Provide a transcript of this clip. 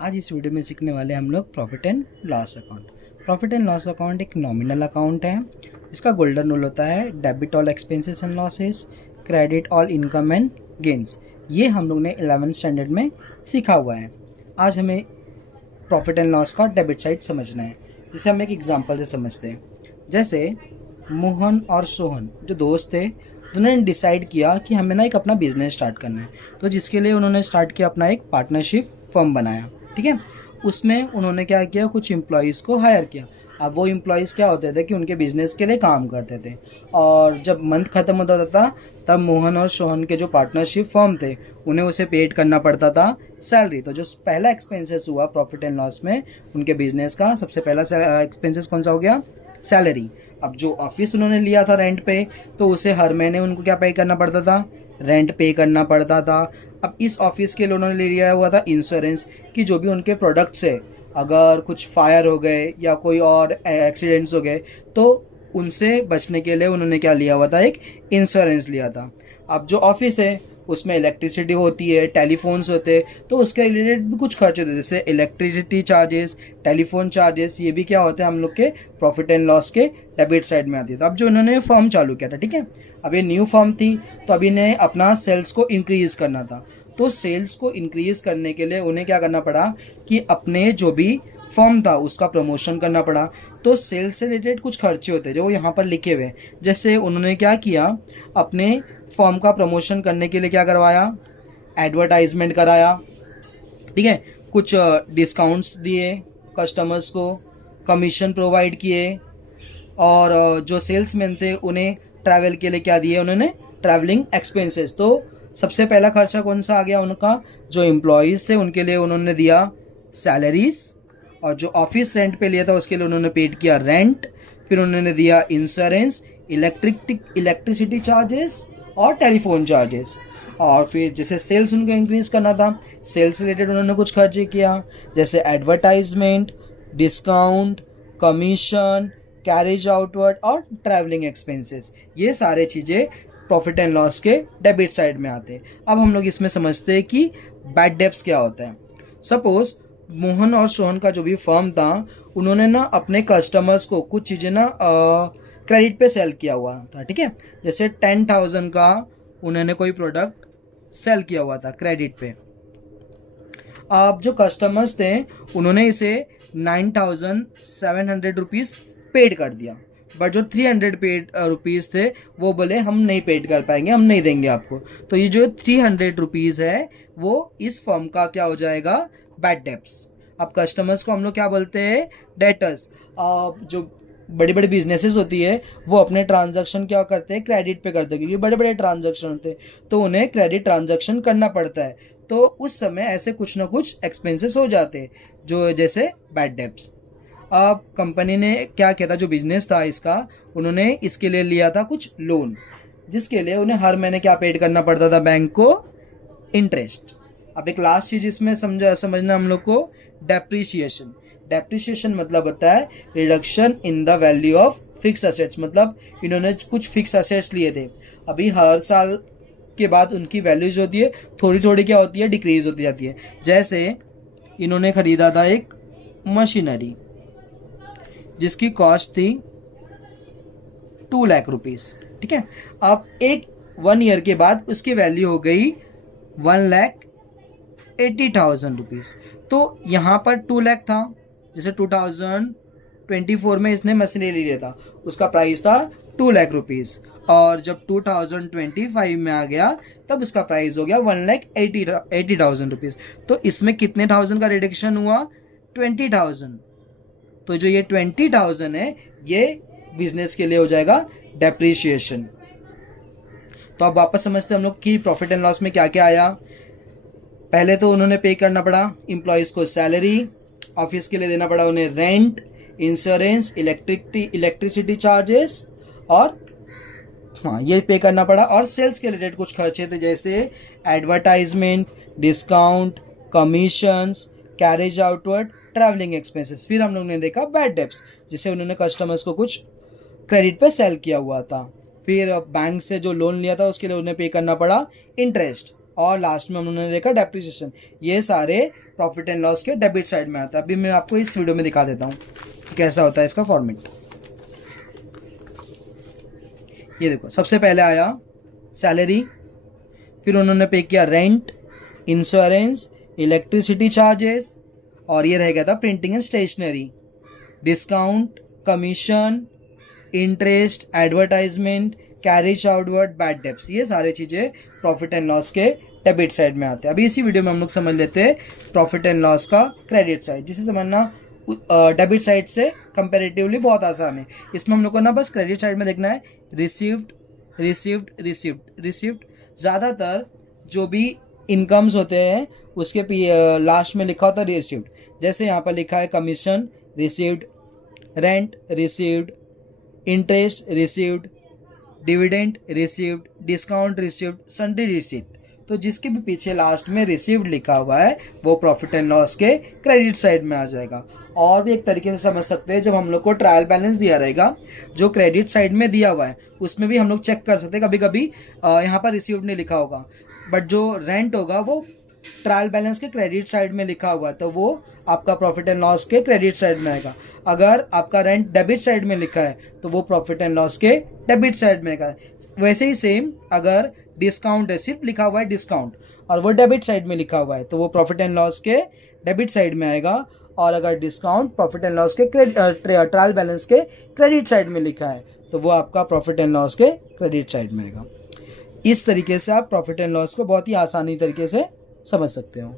आज इस वीडियो में सीखने वाले हम लोग profit and loss account. Profit and loss account एक नॉमिनल अकाउंट है। इसका गोल्डन रूल होता है debit all expenses and losses, credit all income and gains. ये हम लोग ने 11th स्टैंडर्ड में सीखा हुआ है। आज हमें प्रॉफिट एंड लॉस का डेबिट साइड समझना है, जिसे हम एक एग्जाम्पल से समझते हैं। जैसे मोहन और सोहन जो दोस्त थे, उन्होंने डिसाइड किया कि हमें ना एक अपना बिजनेस स्टार्ट करना है। तो जिसके लिए उन्होंने स्टार्ट किया अपना एक पार्टनरशिप फर्म बनाया। ठीक है, उसमें उन्होंने क्या किया, कुछ एम्प्लॉयज़ को हायर किया। अब वो एम्प्लॉयज़ क्या होते थे कि उनके बिजनेस के लिए काम करते थे, और जब मंथ ख़त्म होता था तब मोहन और सोहन के जो पार्टनरशिप फर्म थे उन्हें उसे पेड करना पड़ता था सैलरी। तो जो पहला एक्सपेंसेस हुआ प्रॉफिट एंड लॉस में उनके बिजनेस का, सबसे पहला एक्सपेंसेस कौन सा हो गया, सैलरी। अब जो ऑफिस उन्होंने लिया था रेंट पे, तो उसे हर महीने उनको क्या पे करना पड़ता था, रेंट पे करना पड़ता था। अब इस ऑफिस के लिए उन्होंने ले लिया हुआ था इंश्योरेंस, कि जो भी उनके प्रोडक्ट्स है, अगर कुछ फायर हो गए या कोई और एक्सीडेंट्स हो गए तो उनसे बचने के लिए उन्होंने क्या लिया हुआ था, एक इंश्योरेंस लिया था। अब जो ऑफिस है उसमें इलेक्ट्रिसिटी होती है, टेलीफोन्स होते हैं, तो उसके रिलेटेड भी कुछ खर्च होते हैं, जैसे इलेक्ट्रिसिटी चार्जेस, टेलीफोन चार्जेस। ये भी क्या होते हैं हम लोग के प्रॉफिट एंड लॉस के डेबिट साइड में आती है। तो अब जो इन्होंने फर्म चालू किया था, ठीक है, अब ये न्यू फर्म थी, तो अभी इन्हें अपना सेल्स को इंक्रीज करना था। तो सेल्स को इंक्रीज करने के लिए उन्हें क्या करना पड़ा कि अपने जो भी फर्म था उसका प्रमोशन करना पड़ा। तो सेल्स से रिलेटेड कुछ खर्चे होते हैं जो यहाँ पर लिखे हुए हैं। जैसे उन्होंने क्या किया, अपने फर्म का प्रमोशन करने के लिए क्या करवाया, एडवर्टाइजमेंट कराया। ठीक है, कुछ डिस्काउंट्स दिए कस्टमर्स को, कमीशन प्रोवाइड किए, और जो सेल्समैन थे उन्हें ट्रैवल के लिए क्या दिए, उन्होंने ट्रैवलिंग एक्सपेंसेस। तो सबसे पहला खर्चा कौन सा आ गया उनका, जो एम्प्लॉयज़ थे उनके लिए उन्होंने दिया सैलरीज, और जो ऑफिस रेंट पे लिया था उसके लिए उन्होंने पेड किया रेंट। फिर उन्होंने दिया इंश्योरेंस, इलेक्ट्रिसिटी चार्जेस और टेलीफोन चार्जेस। और फिर जैसे सेल्स उनको इंक्रीज करना था, सेल्स रिलेटेड उन्होंने कुछ खर्चे किया, जैसे advertisement, discount, commission, carriage outward और ट्रैवलिंग एक्सपेंसेस। ये सारे चीज़ें प्रॉफिट एंड लॉस के डेबिट साइड में आते हैं। अब हम लोग इसमें समझते हैं कि बैड डेब्ट्स क्या होता है। सपोज मोहन और सोहन का जो भी फर्म था, उन्होंने ना अपने कस्टमर्स को कुछ चीज़ें ना क्रेडिट पे सेल किया हुआ था। ठीक है, जैसे 10,000 का उन्होंने कोई प्रोडक्ट सेल किया हुआ था क्रेडिट पे। अब जो कस्टमर्स थे उन्होंने इसे 9,700 रुपीज़ पेड कर दिया, बट जो 300 पेड रुपीज़ थे वो बोले हम नहीं पेड कर पाएंगे, हम नहीं देंगे आपको। तो ये जो 300 रुपीज़ है वो इस फर्म का क्या हो जाएगा, बैड डेब्ट्स। अब कस्टमर्स को हम लोग क्या बोलते हैं, डेटर्स। जो बड़ी बड़ी बिजनेसेस होती है वो अपने ट्रांजैक्शन क्या करते हैं, क्रेडिट पे करते हैं, क्योंकि बड़े बड़े ट्रांजैक्शन होते हैं तो उन्हें क्रेडिट ट्रांजैक्शन करना पड़ता है। तो उस समय ऐसे कुछ ना कुछ एक्सपेंसेस हो जाते हैं, जो जैसे बैड डेब्ट्स। अब कंपनी ने क्या किया था, जो बिजनेस था इसका, उन्होंने इसके लिए लिया था कुछ लोन, जिसके लिए उन्हें हर महीने क्या पेड करना पड़ता था बैंक को, इंटरेस्ट। अब एक लास्ट चीज इसमें समझना हम लोग को, डेप्रिसिएशन। डेप्रिसिएशन मतलब होता है reduction in the value of fix assets. मतलब इन्होंने कुछ फिक्स असेट्स लिए थे, अभी हर साल के बाद उनकी वैल्यू जो होती है थोड़ी थोड़ी क्या होती है, डिक्रीज होती जाती है। जैसे इन्होंने खरीदा था एक मशीनरी जिसकी कॉस्ट थी 2 लाख रुपीज। ठीक है, अब 1 ईयर के बाद उसकी वैल्यू हो गई 1,80,000 रुपीज। तो यहाँ पर 2 लाख था, जैसे 2024 में इसने मशीनरी लिया था, उसका प्राइस था 2 लाख रुपीज, और जब 2025 में आ गया तब उसका प्राइस हो गया 1,80,000 रुपीज। तो इसमें कितने थाउजेंड का रिडक्शन हुआ, 20,000। तो जो ये 20,000 है ये बिजनेस के लिए हो जाएगा डेप्रिसिएशन। तो अब वापस समझते हैं हम लोग कि प्रॉफिट एंड लॉस में क्या क्या आया। पहले तो उन्होंने पे करना पड़ा एम्प्लॉयज़ को सैलरी, ऑफिस के लिए देना पड़ा उन्हें रेंट, इंश्योरेंस, इलेक्ट्रिसिटी चार्जेस, और हाँ ये पे करना पड़ा। और सेल्स के रिलेटेड कुछ खर्चे थे, जैसे advertisement, discount, commissions, carriage outward, travelling expenses. फिर हम लोग ने देखा बैड डेब्ट्स, जिसे उन्होंने कस्टमर्स को कुछ क्रेडिट पे सेल किया हुआ था। फिर बैंक से जो लोन लिया था उसके लिए उन्हें पे करना पड़ा इंटरेस्ट, और लास्ट में हम लोगों ने देखा डेप्रिसिएशन। ये सारे प्रॉफिट एंड लॉस के डेबिट साइड में आता है। अभी मैं आपको इस वीडियो में दिखा देता हूँ कि कैसा होता है इसका फॉर्मेट। ये देखो, सबसे पहले आया सैलरी, फिर उन्होंने पे किया रेंट, इंश्योरेंस, इलेक्ट्रिसिटी चार्जेस, और ये रह गया था printing and stationery, discount, commission, interest, advertisement, carriage outward, bad debts. ये सारी चीज़ें प्रॉफिट एंड लॉस के डेबिट साइड में आते हैं। अभी इसी वीडियो में हम लोग समझ लेते हैं प्रॉफिट एंड लॉस का क्रेडिट साइड, जिसे समझना डेबिट साइड से कंपैरेटिवली बहुत आसान है। इसमें हम लोग को ना बस क्रेडिट साइड में देखना है रिसीव्ड रिसीव्ड रिसीव्ड रिसीव्ड। ज़्यादातर जो भी इनकम्स होते हैं उसके लास्ट में लिखा होता है रिसीव्ड। जैसे यहाँ पर लिखा है commission received, rent received, interest received, dividend received, discount received, sundry received. तो जिसके भी पीछे लास्ट में रिसीव्ड लिखा हुआ है वो प्रॉफिट एंड लॉस के क्रेडिट साइड में आ जाएगा। और भी एक तरीके से समझ सकते हैं, जब हम लोग को ट्रायल बैलेंस दिया रहेगा जो क्रेडिट साइड में दिया हुआ है उसमें भी हम लोग चेक कर सकते हैं। कभी कभी यहाँ पर रिसीव्ड नहीं लिखा होगा, बट जो रेंट होगा वो ट्रायल बैलेंस के क्रेडिट साइड में लिखा हुआ है तो वो आपका प्रॉफिट एंड लॉस के क्रेडिट साइड में आएगा। अगर आपका रेंट डेबिट साइड में लिखा है तो वो प्रॉफिट एंड लॉस के डेबिट साइड में आएगा। वैसे ही सेम अगर डिस्काउंट है, सिर्फ लिखा हुआ है डिस्काउंट और वो डेबिट साइड में लिखा हुआ है तो वो प्रॉफिट एंड लॉस के डेबिट साइड में आएगा। और अगर डिस्काउंट प्रॉफिट एंड लॉस के ट्रायल बैलेंस के क्रेडिट साइड में लिखा है तो वो आपका प्रॉफिट एंड लॉस के क्रेडिट साइड में आएगा। इस तरीके से आप प्रॉफिट एंड लॉस को बहुत ही आसानी तरीके से समझ सकते हो।